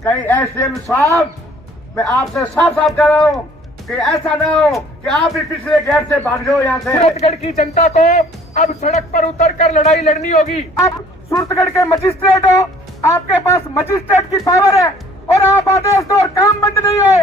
कहीं एसडीएम साहब, मैं आपसे साफ साफ कह रहा हूँ कि ऐसा ना हो कि आप भी पिछले गेट से भाग जाओ यहाँ से। सूरतगढ़ की जनता को अब सड़क पर उतरकर लड़ाई लड़नी होगी। आप सूरतगढ़ के मजिस्ट्रेट हो, आपके पास मजिस्ट्रेट की पावर है और आप आदेश दो और काम बंद नहीं है,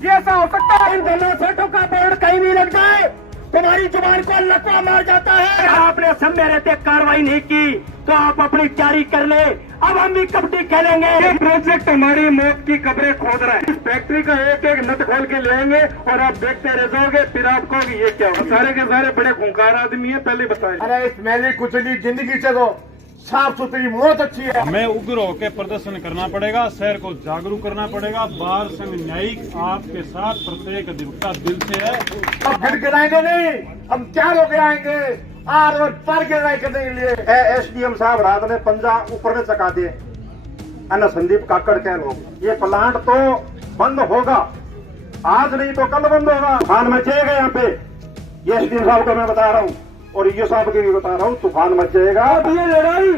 ये ऐसा हो सकता है? इन दोनों सेठों का बोर्ड कहीं भी लग जाए, तुम्हारी जुबान को लकवा मार जाता है। आपने समय रहते कार्रवाई नहीं की तो आप अपनी तैयारी कर ले, अब हम भी कबड्डी खेलेंगे। ये प्रोजेक्ट हमारी मौत की कब्रें खोद रहा है। इस फैक्ट्री का एक एक नट खोल के लेंगे और आप देखते रह जाओगे, फिर आप कहोगे ये क्या हो। सारे के सारे बड़े खूंखार आदमी है, पहले बताए। अरे इस मैली कुचली जिंदगी से तो साफ सुथरी मौत अच्छी है। हमें उग्र होकर प्रदर्शन करना पड़ेगा, शहर को जागरूक करना पड़ेगा। बार संघ न्यायिक आपके साथ प्रत्येक अधिवक्ता दिल से है। हम गिड़गिड़ाएंगे नहीं, हम तैयार होकर आएंगे आर और पार की लड़ाई करने के लिए। एसडीएम साहब रात में पंजा ऊपर में चका दिए, अन्ना संदीप काकड़ के लोग। ये प्लांट तो बंद होगा, आज नहीं तो कल बंद होगा। तूफान मचेगा यहाँ पे, ये एसडीएम साहब को मैं बता रहा हूँ और ये साहब के भी बता रहा हूँ, तूफान मच जाएगा। अब ये लड़ाई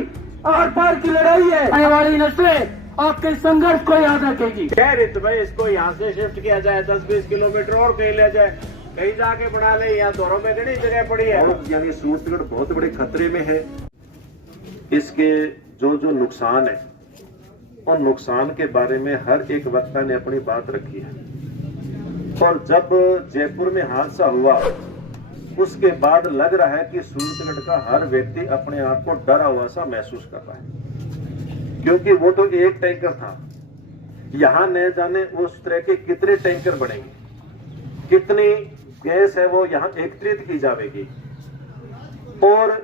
आर पार की लड़ाई है। आने वाली नस्लें आपके संघर्ष को याद रखेगी। कह रहे थे भाई इसको यहाँ से शिफ्ट किया जाए, 10-20 किलोमीटर और कहीं ले जाए, कहीं जाके बना ले। यहाँ दोनों में घनी जगह पड़ी है। यानी सूरतगढ़ बहुत बड़े खतरे में है। इसके जो नुकसान है, उन नुकसान के बारे में हर एक वक्ता ने अपनी बात रखी है। और जब जयपुर में हादसा हुआ उसके बाद लग रहा है कि सूरतगढ़ का हर व्यक्ति अपने आप को डरा हुआ सा महसूस कर रहा है, क्योंकि वो तो एक टैंकर था। यहां न जाने उस तरह के कितने टैंकर बनेंगे, कितनी गैस है वो यहां एकत्रित की जाएगी। और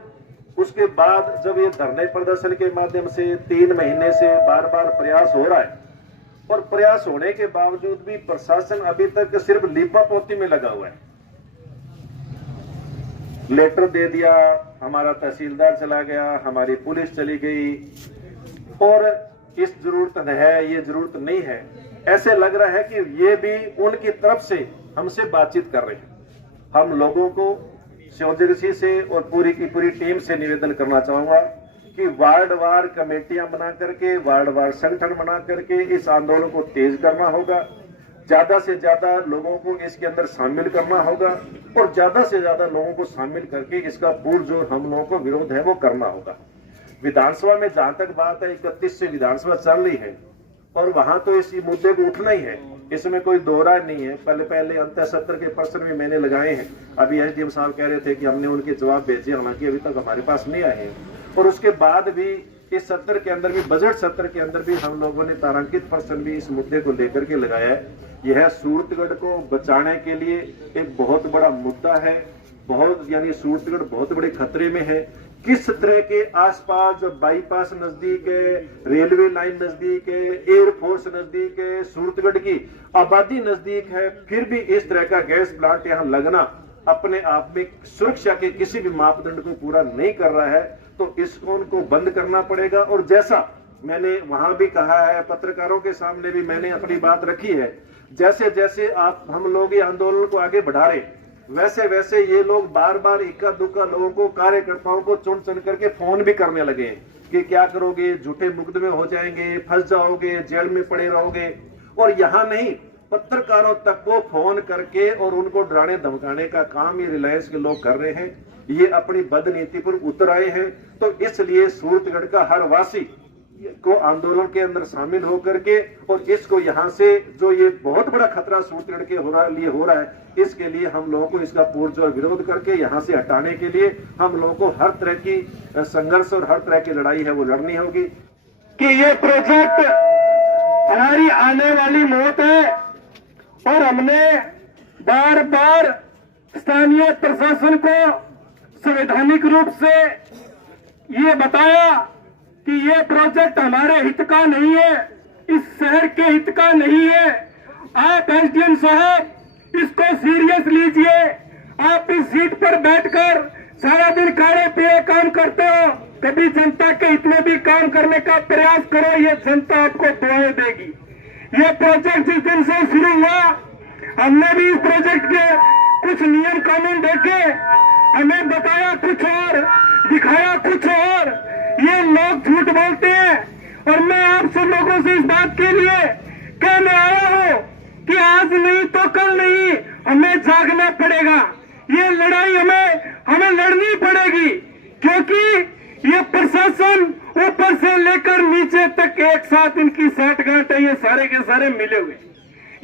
उसके बाद जब ये धरने प्रदर्शन के माध्यम से 3 महीने से बार बार प्रयास हो रहा है, और प्रयास होने के बावजूद भी प्रशासन अभी तक सिर्फ लीपापोती में लगा हुआ है। लेटर दे दिया, हमारा तहसीलदार चला गया, हमारी पुलिस चली गई, और इस जरूरत है, ये जरूरत नहीं है, ऐसे लग रहा है कि ये भी उनकी तरफ से हमसे बातचीत कर रहे हैं। हम लोगों को शिवजगसी से और पूरी की पूरी टीम से निवेदन करना चाहूंगा कि वार्ड वार कमेटियां बना करके, वार्ड वार संगठन बना करके इस आंदोलन को तेज करना होगा। ज्यादा से ज्यादा लोगों को इसके अंदर शामिल करना होगा और ज्यादा से ज्यादा लोगों को शामिल करके इसका पुरजोर हम लोगों को विरोध है वो करना होगा। विधानसभा में जहां तक बात है, 31 से विधानसभा चल रही है और वहां तो इस मुद्दे को उठना ही है, इसमें कोई दोहरा नहीं है। पहले अंतर सत्र के प्रश्न भी मैंने लगाए हैं। अभी एसडीएम साहब कह रहे थे कि हमने उनके जवाब भेजे, हालांकि अभी तक हमारे पास नहीं आए हैं। और उसके बाद भी इस सत्र के अंदर भी, बजट सत्र के अंदर भी हम लोगों ने तारांकित प्रश्न भी इस मुद्दे को लेकर के लगाया है। यह सूरतगढ़ को बचाने के लिए एक बहुत बड़ा मुद्दा है। यानी सूरतगढ़ बहुत बड़े खतरे में है। किस तरह के आसपास बाईपास नजदीक है, रेलवे लाइन नजदीक है, एयरफोर्स नजदीक है, सूरतगढ़ की आबादी नजदीक है, फिर भी इस तरह का गैस प्लांट यहाँ लगना अपने आप में सुरक्षा के किसी भी मापदंड को पूरा नहीं कर रहा है। तो इसको उनको बंद करना पड़ेगा। और जैसा मैंने वहां भी कहा है, पत्रकारों के सामने भी मैंने अपनी बात रखी है, जैसे जैसे हम लोग ये आंदोलन को आगे बढ़ा रहे, वैसे वैसे ये लोग बार बार इक्का दुक्का लोगों को, कार्यकर्ताओं को चुन चुन करके फोन भी करने लगे कि क्या करोगे, झूठे मुकदमे हो जाएंगे, फंस जाओगे, जेल में पड़े रहोगे। और यहाँ नहीं, पत्रकारों तक को फोन करके और उनको डराने धमकाने का काम ये रिलायंस के लोग कर रहे हैं। ये अपनी बदनीति पर उतर आए हैं। तो इसलिए सूरतगढ़ का हर वासी को आंदोलन के अंदर शामिल होकर के और इसको यहाँ से, जो ये बहुत बड़ा खतरा सूरतगढ़ के लिए हो रहा है, इसके लिए हम लोगों को इसका पुरजोर विरोध करके यहाँ से हटाने के लिए हम लोगों को हर तरह की संघर्ष और हर तरह की लड़ाई है वो लड़नी होगी। कि ये प्रोजेक्ट हमारी आने वाली मौत है और हमने बार बार स्थानीय प्रशासन को संवैधानिक रूप से ये बताया कि ये प्रोजेक्ट हमारे हित का नहीं है, इस शहर के हित का नहीं है। आप एसडीएम साहब इसको सीरियस लीजिए। आप इस सीट पर बैठकर सारा दिन खाने पिए काम करते हो, कभी जनता के हित में भी काम करने का प्रयास करो, ये जनता आपको दुआएं देगी। ये प्रोजेक्ट जिस दिन से शुरू हुआ, हमने भी इस प्रोजेक्ट के कुछ नियम कानून देखे, हमें बताया कुछ और, दिखाया कुछ और। ये लोग झूठ बोलते हैं और मैं आप सब लोगों से इस बात के लिए कहने आया हूं कि आज नहीं तो कल नहीं, हमें जागना पड़ेगा। ये लड़ाई हमें लड़नी पड़ेगी, क्योंकि ये प्रशासन ऊपर से लेकर नीचे तक एक साथ इनकी साठगांठ है, ये सारे के सारे मिले हुए।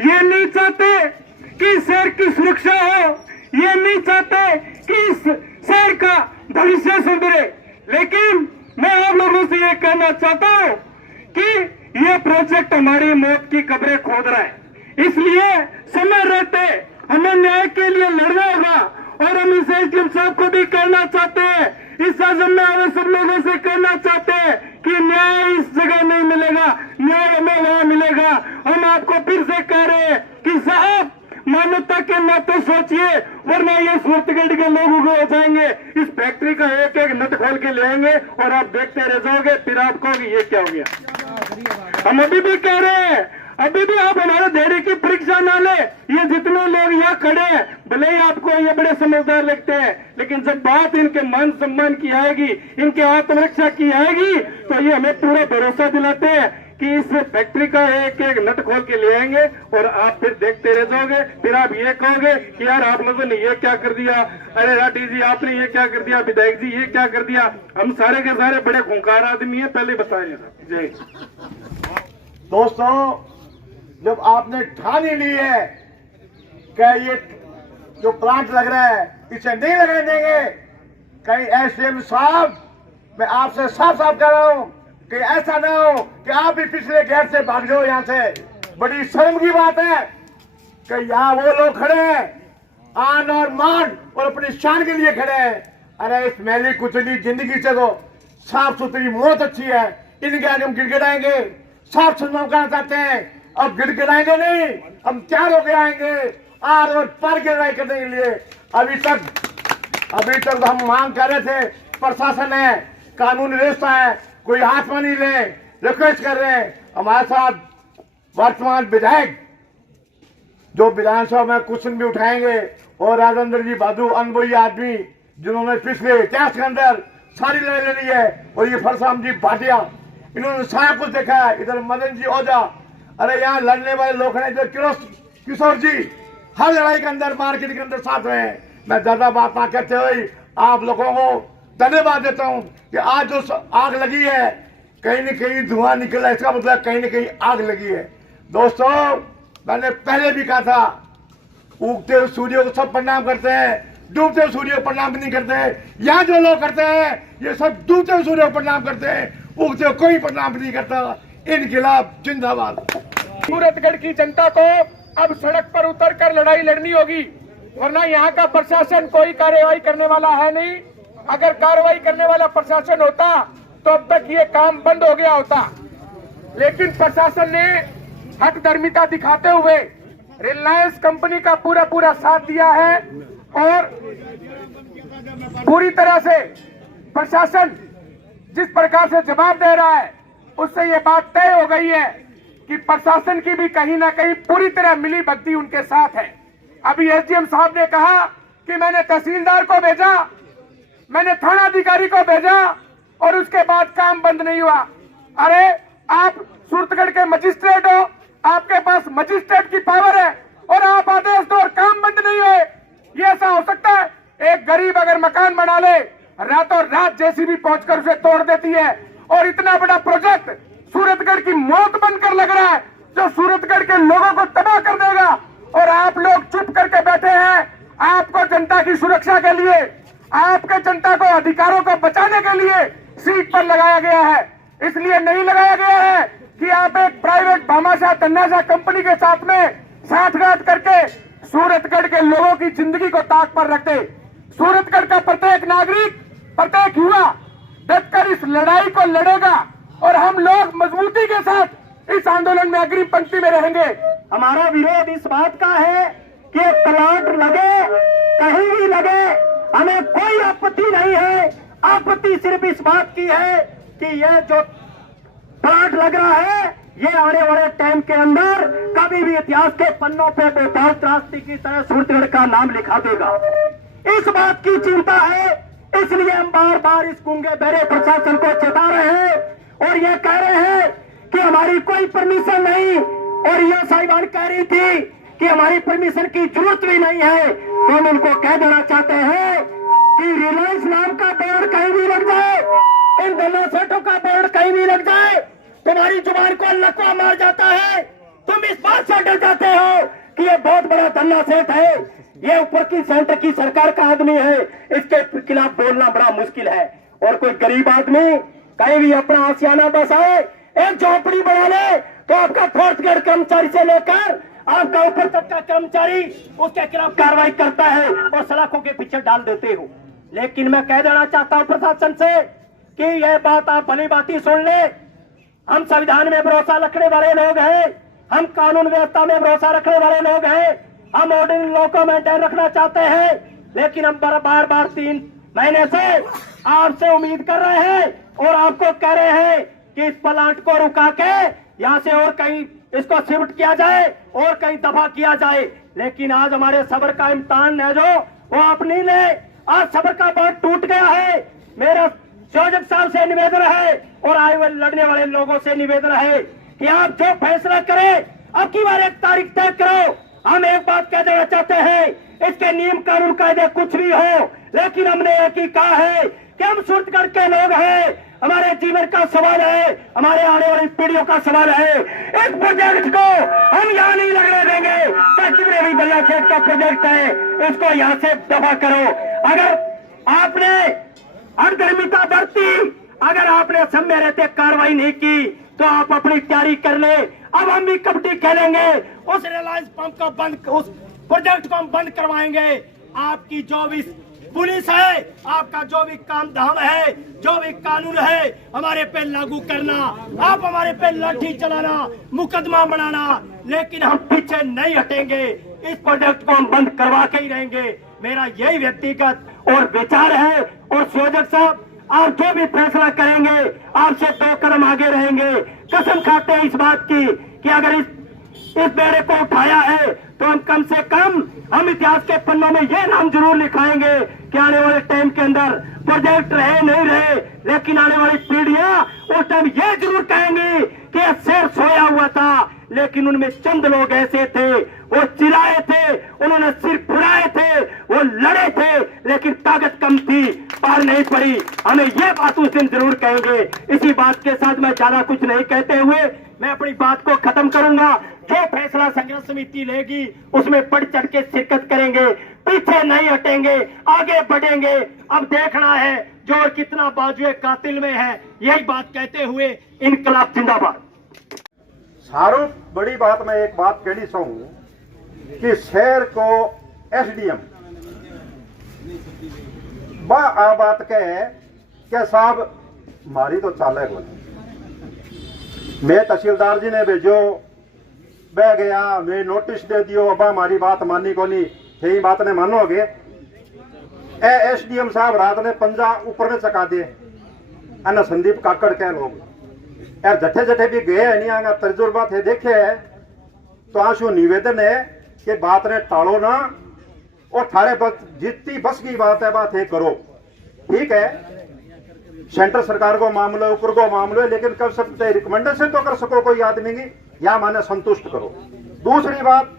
ये नहीं चाहते कि शहर की सुरक्षा हो, ये नहीं चाहते कि इस शहर का भविष्य सुधरे। लेकिन मैं आप लोगों से ये कहना चाहता हूं कि ये प्रोजेक्ट हमारी मौत की कब्रें खोद रहा है, इसलिए समय रहते हमें न्याय के लिए लड़ना होगा। और हम इस एसडीएम साहब को भी कहना चाहते हैं, इस आजम में आए सब लोगों से कहना चाहते हैं कि न्याय इस जगह नहीं मिलेगा, न्याय हमें वहां मिलेगा। हम आपको फिर से कह रहे हैं कि साहब मानवता के नाते सोचिए, वरना ये सूरतगढ़ के लोग उगे हो जाएंगे, इस फैक्ट्री का एक एक नट खोल के ले आएंगे और आप देखते रह जाओगे, फिर आप कहोगे ये क्या हो गया। हम अभी भी कह रहे हैं, अभी भी आप हमारे धैर्य की परीक्षा ना ले। ये जितने लोग यहाँ खड़े हैं, भले ही आपको ये बड़े समझदार लगते हैं, लेकिन जब बात इनके मान सम्मान की आएगी, इनके आत्मरक्षा की आएगी, तो ये हमें पूरा भरोसा दिलाते हैं कि इस फैक्ट्री का एक एक नट खोल के ले आएंगे और आप फिर देखते रह जाओगे। फिर आप ये कहोगे कि यार आप लोगों ने ये क्या कर दिया, अरे राठी जी आपने ये क्या कर दिया, विधायक जी ये क्या कर दिया। हम सारे के सारे बड़े खूंखार आदमी हैं, पहले बताइए साहब। जय दोस्तों, जब आपने ठान ही ली है क्या ये जो प्लांट लग रहा है इसे नहीं लगने देंगे, कहीं एसडीएम साहब मैं आपसे साफ साफ कह रहा हूं कि ऐसा ना हो कि आप भी पिछले गेट से भाग जाओ यहाँ से। बड़ी शर्म की बात है कि यहाँ वो लोग खड़े हैं आन और मान और अपनी शान के लिए खड़े हैं। अरे इस मैली कुचली जिंदगी से तो साफ सुथरी मौत अच्छी है, इनके आगे हम गिड़गिड़ाएंगे, साफ सुथरा कहना चाहते हैं। अब गिड़गिड़ाएंगे नहीं, हम तैयार होकर आएंगे आर और पार की लड़ाई करने के लिए। अभी तक हम मांग कर रहे थे, प्रशासन है, कानूनी व्यवस्था है, कोई हाथ में नहीं ले, रिक्वेस्ट कर रहे हैं। हमारे साथ वर्तमान विधायक जो विधानसभा में क्वेश्चन भी उठाएंगे और राजेंद्र जी बादू अनुभवी आदमी जिन्होंने पिछले इतिहास के अंदर सारी लड़ाई लड़ी है, और ये फरसाम जी भाटिया इन्होंने सारा कुछ देखा है। इधर मदन जी ओझा, अरे यहाँ लड़ने वाले लोग हैं जो किशोर जी हर लड़ाई के अंदर मार्केट के अंदर साथ रहे हैं। मैं ज्यादा बात ना कहते हुए आप लोगों को धन्यवाद देता हूं कि आज जो आग लगी है कहीं न कहीं धुआं निकला, इसका मतलब कहीं न कहीं आग लगी है। दोस्तों, मैंने पहले भी कहा था, उगते हुए सूर्य को सब प्रणाम करते हैं, डूबते हुए सूर्य को प्रणाम नहीं करते हैं। यहाँ जो लोग करते हैं ये सब डूबते हुए सूर्य को प्रणाम करते हैं, उगते हुए कोई प्रणाम नहीं करता। इन खिलाफ जिंदाबाद। सूरतगढ़ की जनता को अब सड़क पर उतरकर लड़ाई लड़नी होगी, वरना यहाँ का प्रशासन कोई कार्रवाई करने वाला है नहीं। अगर कार्रवाई करने वाला प्रशासन होता तो अब तक ये काम बंद हो गया होता। लेकिन प्रशासन ने हठधर्मिता दिखाते हुए रिलायंस कंपनी का पूरा साथ दिया है और पूरी तरह से प्रशासन जिस प्रकार से जवाब दे रहा है उससे ये बात तय हो गई है कि प्रशासन की भी कहीं ना कहीं पूरी तरह मिली भगती उनके साथ है। अभी एसडीएम साहब ने कहा कि मैंने तहसीलदार को भेजा, मैंने थाना अधिकारी को भेजा और उसके बाद काम बंद नहीं हुआ। अरे आप सूरतगढ़ के मजिस्ट्रेट हो, आपके पास मजिस्ट्रेट की पावर है और आप आदेश दो और काम बंद नहीं हुए, ये ऐसा हो सकता है? एक गरीब अगर मकान बना ले, रातों रात जेसीबी पहुंचकर उसे तोड़ देती है। और इतना बड़ा प्रोजेक्ट सूरतगढ़ की मौत बनकर लग रहा है जो सूरतगढ़ के लोगों को तबाह कर देगा, और आप लोग चुप करके बैठे हैं। आपको जनता की सुरक्षा के लिए, आपके जनता को अधिकारों को बचाने के लिए सीट पर लगाया गया है। इसलिए नहीं लगाया गया है कि आप एक प्राइवेट भामाशाह तन्नाशाह कंपनी के साथ में साठगांठ करके सूरतगढ़ के लोगों की जिंदगी को ताक पर रखते। सूरतगढ़ का प्रत्येक नागरिक, प्रत्येक युवा डटकर इस लड़ाई को लड़ेगा और हम लोग मजबूती के साथ इस आंदोलन में अग्रिम पंक्ति में रहेंगे। हमारा विरोध इस बात का है कि प्लांट लगे, कहीं भी लगे, हमें कोई आपत्ति नहीं है। आपत्ति सिर्फ इस बात की है कि यह जो प्लांट लग रहा है ये आने वाले टाइम के अंदर कभी भी इतिहास के पन्नों पे बेताल त्रासदी की तरह सूरतगढ़ का नाम लिखा देगा। इस बात की चिंता है, इसलिए हम बार बार इस गूंगे बहरे प्रशासन को चेता रहे हैं और ये कह रहे हैं कि हमारी कोई परमिशन नहीं, और ये साहिबान कह रही थी कि हमारी परमिशन की जरूरत भी नहीं है। तो हम उनको कह देना चाहते हैं कि रिलायंस नाम का बोर्ड कहीं भी लग जाए, इन दल्ला सेठों का बोर्ड कहीं भी लग जाए, तुम्हारी जुबान को लकवा मार जाता है। तुम इस बात से डर जाते हो कि ये बहुत बड़ा दल्ला सेठ है, ये ऊपर की सेंटर की सरकार का आदमी है, इसके खिलाफ बोलना बड़ा मुश्किल है। और कोई गरीब आदमी कहीं भी अपना आशियाना बसाए, एक झोपड़ी बना ले, तो आपका फोर्थ ग्रेड कर्मचारी से लेकर आपका ऊपर तक का कर्मचारी उसके खिलाफ कार्रवाई करता है और सलाखों के पीछे डाल देते हो। लेकिन मैं कह देना चाहता हूं प्रशासन से कि यह बात आप भली बात सुन ले। हम संविधान में भरोसा रखने वाले लोग हैं, हम कानून व्यवस्था में भरोसा रखने वाले लोग हैं, हम ऑर्डिनरी लॉ को मेंटेन रखना चाहते हैं। लेकिन हम बार बार 3 महीने से आपसे उम्मीद कर रहे हैं और आपको कह रहे हैं कि इस प्लांट को रुका के यहाँ से और कहीं इसको शिफ्ट किया जाए और कहीं दफा किया जाए। लेकिन आज हमारे सब्र का इम्तिहान है जो वो आप नहीं ले। आज सब्र का बांध टूट गया है। मेरा संयोजक साहब से निवेदन है और आए हुए लड़ने वाले लोगों से निवेदन है कि आप जो फैसला करें, अब की बार एक तारीख तय करो। हम एक बात कह देना चाहते हैं, इसके नियम कानून कायदे कुछ भी हो, लेकिन हमने एक ही कहा है कि हम सूरतगढ़ के लोग हैं, हमारे जीवन का सवाल है, हमारे आने वाली पीढ़ियों का सवाल है। इस प्रोजेक्ट को हम यहाँ नहीं लगने देंगे। जितने भी दल्ला सेठ का प्रोजेक्ट है इसको यहाँ से दफा करो। अगर आपने अधर्मिता बरती, अगर आपने समय रहते कार्रवाई नहीं की तो आप अपनी तैयारी कर ले। अब हम भी कबड्डी खेलेंगे, उस रिलायंस पंप को बंद, उस प्रोजेक्ट को हम बंद करवाएंगे। आपकी जो भी पुलिस है, आपका जो भी काम धाम है, जो भी कानून है, हमारे पे लागू करना, आप हमारे पे लाठी चलाना, मुकदमा बनाना, लेकिन हम पीछे नहीं हटेंगे। इस प्रोजेक्ट को हम बंद करवा के ही रहेंगे। मेरा यही व्यक्तिगत और विचार है। और संयोजक साहब, आप जो भी फैसला करेंगे आपसे 2 कदम आगे रहेंगे। कसम खाते हैं इस बात की कि अगर इस बेड़े को उठाया है तो हम कम से कम हम इतिहास के पन्नों में ये नाम जरूर लिखाएंगे कि आने वाले टाइम के अंदर प्रोजेक्ट रहे नहीं रहे, लेकिन आने वाली पीढ़ियां उस टाइम ये जरूर कहेंगी कि यह शेर सोया हुआ था, लेकिन उनमें चंद लोग ऐसे थे, वो चिल्लाए थे, उन्होंने सिर फुलाए थे, वो लड़े थे, लेकिन ताकत कम थी, पार नहीं पड़ी। हमें ये बात उस दिन जरूर कहेंगे। इसी बात के साथ मैं ज्यादा कुछ नहीं कहते हुए मैं अपनी बात को खत्म करूंगा। जो फैसला संघर्ष समिति लेगी उसमें बढ़ चढ़ के शिरकत करेंगे, पीछे नहीं हटेंगे, आगे बढ़ेंगे। अब देखना है जोर कितना बाजुए कातिल में है। यही बात कहते हुए इनकलाब जिंदाबाद। सारू बड़ी बात मैं एक बात कहनी चाहूं कि शहर को एसडीएम आ बात कहे क्या साहब मारी तो चाले को मैं तहसीलदार जी ने भेजो, बह गया, मैं नोटिस दे दियो, अब हमारी बात मानी को नहीं, यही बात ने मानोगे। एसडीएम साहब रात ने पंजा ऊपर ने चका दिए, अन्ना संदीप काकड़ के लोग यार जठे जठे भी गए है नहीं आगा तजुर्बा थे देखे है, तो आंसू निवेदन है कि बात ने टालो ना और थारे जितनी बस की बात है बात है करो। ठीक है, सेंटर सरकार को मामलो है, ऊपर को मामलो है, लेकिन कर सकते रिकमेंडेशन तो कर सको कोई आदमी की, या माने संतुष्ट करो। दूसरी बात,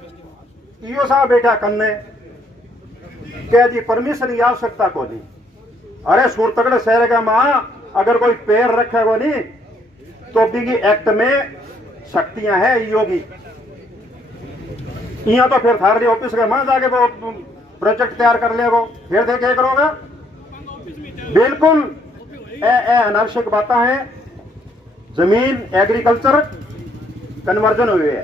ईओ साहब बैठा करने क्या जी परमिशन की आवश्यकता को नहीं। अरे सूरतगढ़ शहर का मां अगर कोई पैर रखेगा नहीं तो भी एक्ट में शक्तियां है ईओ की। यहाँ तो फिर थारली ऑफिस के मां जाके वो प्रोजेक्ट तैयार कर ले, वो फिर देख क्या करोगे। बिल्कुल अनावश्यक बातें हैं। जमीन एग्रीकल्चर कन्वर्जन हुई है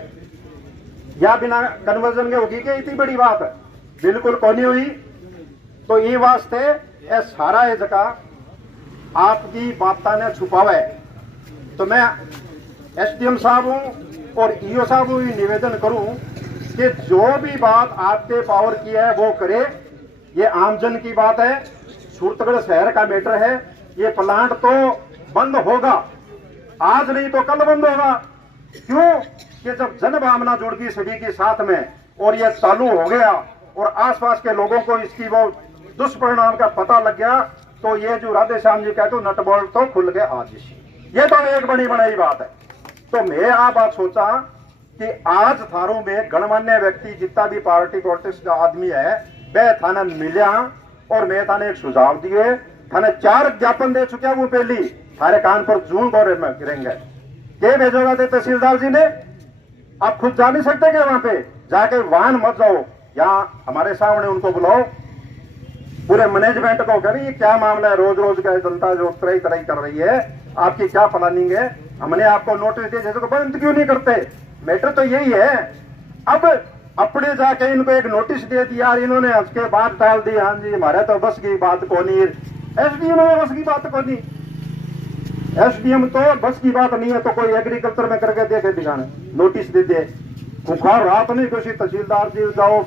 या बिना कन्वर्जन के होगी क्या इतनी बड़ी बात है? बिल्कुल कौन हुई। तो ये वास्ते ये सारा ये जगह आपकी बात ने छुपावा है। तो मैं एसडीएम साहब हूं और ईओ साहब को निवेदन करूं कि जो भी बात आपके पावर की है वो करे। ये आमजन की बात है, सूरतगढ़ शहर का मैटर है। ये प्लांट तो बंद होगा, आज नहीं तो कल बंद होगा। क्यों कि जब जन भावना जुड़ गई सभी के साथ में और ये चालू हो गया और आसपास के लोगों को इसकी वो दुष्परिणाम का पता लग गया, तो ये जो राधे श्याम जी कहते हो नट बोल्ट तो खुल गए आज। ये तो एक बड़ी बनाई बात है। तो मैं आ बात सोचा कि आज थारों में गणमान्य व्यक्ति जितना भी पार्टी पॉलिटिक्स का आदमी है वह थाने मिलिया और मैं थाने एक सुझाव दिए, थाने 4 ज्ञापन दे चुका वो पहली थारे कान पर जून को गिरेंगे। के भेजोगा थे तहसीलदार जी ने, आप खुद जा नहीं सकते क्या वहां पे जाके वाहन मत जाओ, यहाँ हमारे सामने उनको बुलाओ, पूरे मैनेजमेंट को करिए क्या मामला है, रोज रोज का जनता जो तरह तरह कर रही है, आपकी क्या प्लानिंग है, हमने आपको नोटिस दिए जैसे तो बंद क्यों नहीं करते। मैटर तो यही है। अब अपने जाके इनको एक नोटिस दे दिया, इन्होंने उसके बाद डाल दी हाँ जी हमारे तो बस की बात को नहीं, एसडीएम में बस की बात को नहीं, एसडीएम तो बस की बात नहीं है तो कोई एग्रीकल्चर में करके देखे दिखाने, नोटिस दे दे खुखार रात नहीं किसी तहसीलदार जी जाओ,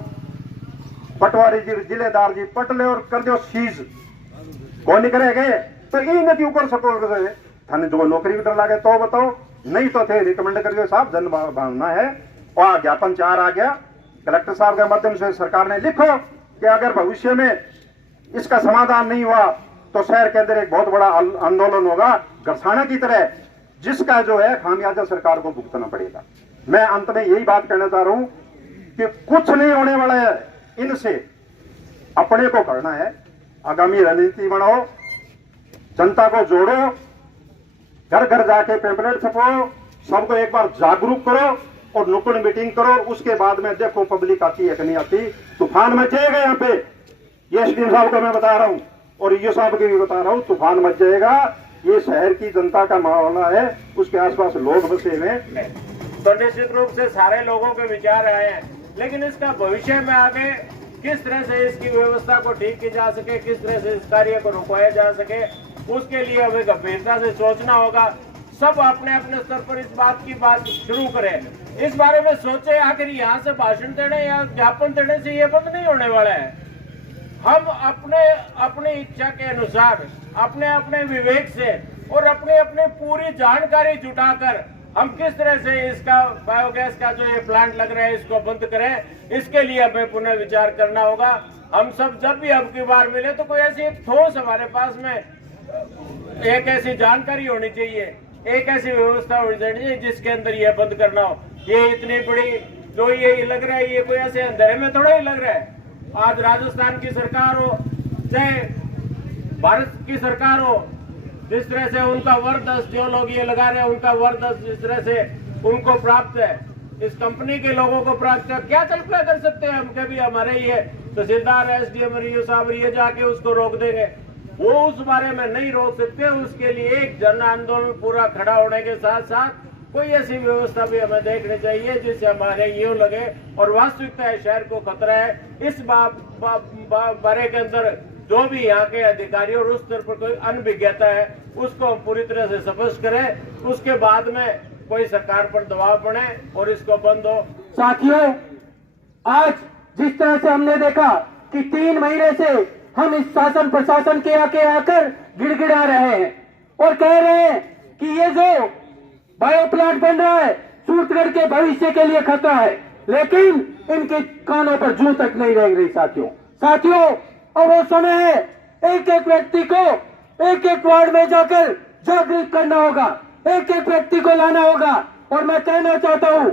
पटवारी जी जिलेदार जी पट ले और कर दो सीज, कौन नहीं करेगा तो यही नहीं ऊपर सपोर्ट करे थाने जो नौकरी भी डर लागे तो बताओ, नहीं तो थे रिकमेंड करके साहब जन भावना है। और ज्ञापन 4 आ गया, कलेक्टर साहब के माध्यम से सरकार ने लिखो कि अगर भविष्य में इसका समाधान नहीं हुआ तो शहर के अंदर एक बहुत बड़ा आंदोलन होगा गरसाना की तरह, जिसका जो है खामियाजा सरकार को भुगतना पड़ेगा। मैं अंत में यही बात कहना चाह रहा हूं कि कुछ नहीं होने वाला है, इनसे अपने को करना है, आगामी रणनीति बनाओ, जनता को जोड़ो, घर घर जाके पैम्पलेट छपो, सबको एक बार जागरूक करो और नुक्कड़ मीटिंग करो, उसके बाद में देखो पब्लिक आती है कि नहीं आती। तूफान मच जाएगा यहाँ पे, ये एसडीएम साहब को मैं बता रहा हूं और ईओ साहब को भी बता रहा हूं, तूफान मच जाएगा। ये शहर की जनता का मामला है, उसके आसपास लोग बसे हुए हैं। तो निश्चित रूप से सारे लोगों के विचार आए हैं, लेकिन इसका भविष्य में आगे किस तरह से इसकी व्यवस्था को ठीक की जा सके, किस तरह से इस कार्य को रुकवाया जा सके, उसके लिए हमें गंभीरता से सोचना होगा। सब अपने अपने स्तर पर इस बात शुरू करें, इस बारे में सोचे आखिर यहाँ से भाषण देने या ज्ञापन देने से ये बंद नहीं होने वाला है। हम अपने इच्छा के अनुसार, अपने अपने विवेक से और अपने पूरी जानकारी जुटाकर हम किस तरह से इसका बायोगैस का जो ये प्लांट लग रहा है इसको बंद करें, इसके लिए हमें पुनः विचार करना होगा। हम सब जब भी अब की बार मिले तो कोई ऐसी एक ठोस हमारे पास में एक ऐसी जानकारी होनी चाहिए, एक ऐसी व्यवस्था होनी चाहिए जिसके अंदर ये बंद करना हो। ये इतनी बड़ी जो ये लग रहा है, ये कोई ऐसे अंधेरे में थोड़ा ही लग रहा है। आज राजस्थान की सरकार हो चाहे भारत की सरकार हो, जिस तरह से उनका वरदस्त जो लोग ये लगा रहे हैं उनका वरदस्त जिस तरह से उनको प्राप्त है, इस कंपनी के लोगों को प्राप्त है, क्या कल्पना कर सकते हैं हम कभी हमारे ये तहसीलदार एसडीएम ईओ साहब ये जाके उसको रोक देंगे, वो उस बारे में नहीं रोक सकते। उसके लिए एक जन आंदोलन पूरा खड़ा होने के साथ साथ कोई ऐसी व्यवस्था भी हमें देखनी चाहिए जिससे हमारे यूं लगे और वास्तविकता है शहर को खतरा है। इस बारे के अंदर जो भी यहाँ के अधिकारी और उस स्तर पर कोई अनभिज्ञता है उसको हम पूरी तरह से स्पष्ट करें, उसके बाद में कोई सरकार पर दबाव बने और इसको बंद हो। साथियों, आज जिस तरह से हमने देखा कि 3 महीने से हम इस शासन प्रशासन के आके आकर गिड़गिड़ा रहे हैं और कह रहे हैं कि ये जो बायो प्लांट बन रहा है सूरतगढ़ के भविष्य के लिए खतरा है, लेकिन इनके कानों पर जूं तक नहीं रह रही। साथियों अब वो समय है, एक एक व्यक्ति को एक एक वार्ड में जाकर जागृत करना होगा, एक एक व्यक्ति को लाना होगा। और मैं कहना चाहता हूँ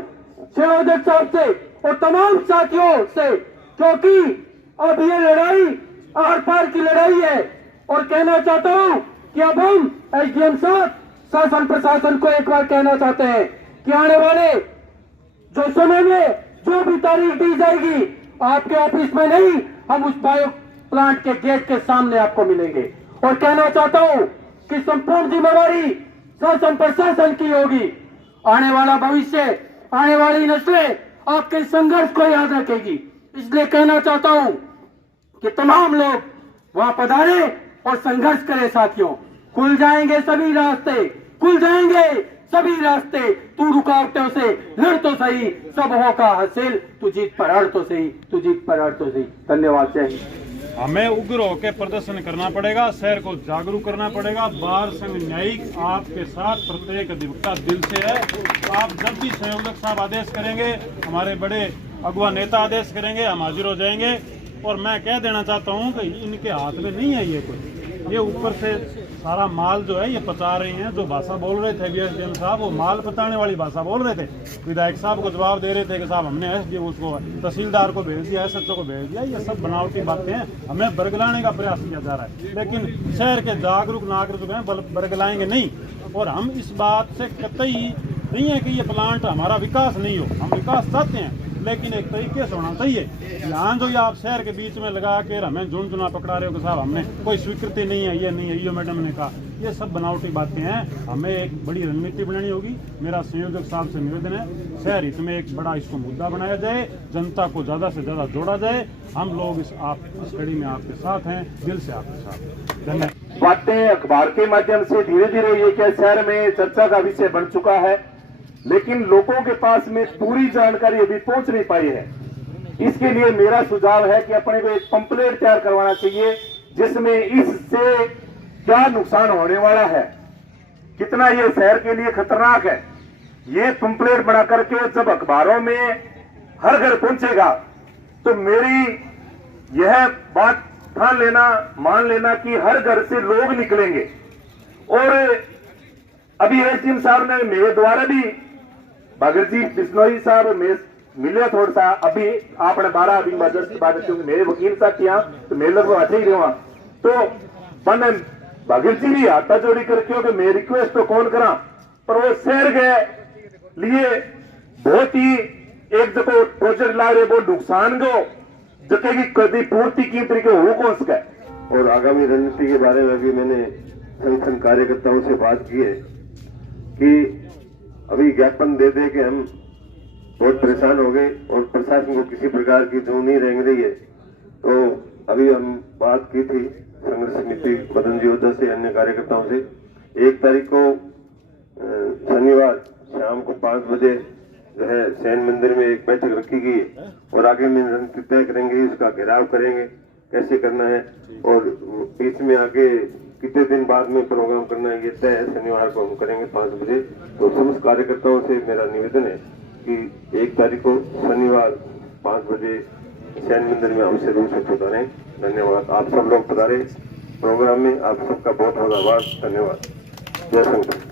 सेवाध्यक्ष साहब से और तमाम साथियों से, क्योंकि अब ये लड़ाई आर पार की लड़ाई है, और कहना चाहता हूँ कि अब हम एसडीएम साहब शासन प्रशासन को एक बार कहना चाहते हैं कि आने वाले जो समय में जो भी तारीख दी जाएगी आपके ऑफिस में नहीं, हम उस बायो प्लांट के गेट के सामने आपको मिलेंगे। और कहना चाहता हूं कि संपूर्ण जिम्मेवारी शासन प्रशासन की होगी। आने वाला भविष्य, आने वाली नस्लें आपके संघर्ष को याद रखेगी। इसलिए कहना चाहता हूं कि तमाम लोग वहां पधारे और संघर्ष करें। साथियों, खुल जाएंगे सभी रास्ते, खुल जाएंगे सभी रास्ते। तू रुकावटों से लड़ तो सही, सब होगा हासिल, तू जीत पर अड़ तो सही, तू जीत पर अड़ तो सही। धन्यवाद। जय हिंद। हमें उग्र होकर प्रदर्शन करना पड़ेगा, शहर को जागरूक करना पड़ेगा। बार संघ न्यायिक आपके साथ प्रत्येक अधिवक्ता दिल से है। आप जब भी संयोजक साहब आदेश करेंगे, हमारे बड़े अगुआ नेता आदेश करेंगे, हम हाजिर हो जाएंगे। और मैं कह देना चाहता हूं कि इनके हाथ में नहीं है ये कोई, ये ऊपर से सारा माल जो है ये पचा रहे हैं। जो भाषा बोल रहे थे एसडीएम साहब, वो माल पचाने वाली भाषा बोल रहे थे। विधायक साहब को जवाब दे रहे थे कि साहब हमने एसडीएम उसको तहसीलदार को भेज दिया, एसएचओ को भेज दिया। ये सब बनावटी बातें हैं, हमें बरगलाने का प्रयास किया जा रहा है। लेकिन शहर के जागरूक नागरिक जो हैं बरगलाएंगे नहीं। और हम इस बात से कतई नहीं है कि ये प्लांट हमारा विकास नहीं हो, हम विकास चाहते हैं, लेकिन एक तरीके से होना चाहिए। यहाँ जो ये आप शहर के बीच में लगा के हमें झुंड चुना पकड़ा रहे हो कि साहब हमने कोई स्वीकृति नहीं है, ये नहीं है, ये मैडम ने कहा, ये सब बनावटी बातें हैं। हमें एक बड़ी रणनीति बनानी होगी। मेरा संयोजक साहब से निवेदन है, शहर हित में एक बड़ा इसको मुद्दा बनाया जाए, जनता को ज्यादा से ज्यादा जोड़ा जाए। हम लोग इस कड़ी में आपके साथ हैं, दिल से आपके साथ। धन्यवाद। बातें अखबार के माध्यम से धीरे धीरे ये क्या शहर में चर्चा का विषय बन चुका है, लेकिन लोगों के पास में पूरी जानकारी अभी पहुंच नहीं पाई है। इसके लिए मेरा सुझाव है कि अपने को एक पंपलेट तैयार करवाना चाहिए, जिसमें इससे क्या नुकसान होने वाला है, कितना ये शहर के लिए खतरनाक है, ये पंपलेट बना करके जब अखबारों में हर घर पहुंचेगा तो मेरी यह बात ठान लेना, मान लेना कि हर घर से लोग निकलेंगे। और अभी एसडीएम साहब ने मेरे द्वारा भी भगत जी बिश्नोई साहब मिले थोड़ा सा, अभी आपने 12 अभी बात क्योंकि मेरे वकील साहब किया तो मेरे लोग अच्छे ही रहा, तो मैंने भगत जी भी हाथा जोड़ी करके कि मैं रिक्वेस्ट तो कौन करा, पर वो शहर के लिए बहुत ही एक जो प्रोजेक्ट ला रहे वो नुकसान को जते की कभी पूर्ति की तरीके हो कौन सके। और आगामी रणनीति के बारे में भी मैंने संगठन कार्यकर्ताओं से बात की है कि अभी ज्ञापन दे दे के हम बहुत परेशान हो गए और प्रशासन को किसी प्रकार की जो नहीं रह रही है। तो अभी हम बात की थी संघर्ष समिति मदन जी ओझा से, अन्य कार्यकर्ताओं से, 1 तारीख को शनिवार शाम को 5 बजे जो है सैन मंदिर में एक बैठक रखी गई है और आगे में रणनीति तय करेंगे, इसका घेराव करेंगे, कैसे करना है और बीच में आगे कितने दिन बाद में प्रोग्राम करना है, ये तय है। शनिवार को हम करेंगे 5 बजे। तो समस्त कार्यकर्ताओं से मेरा निवेदन है कि 1 तारीख को शनिवार 5 बजे सैन मंदिर में हमसे रूप से पधारें। धन्यवाद। आप सब लोग पधारे प्रोग्राम में, आप सबका बहुत बहुत आभार। धन्यवाद। जय शंकर।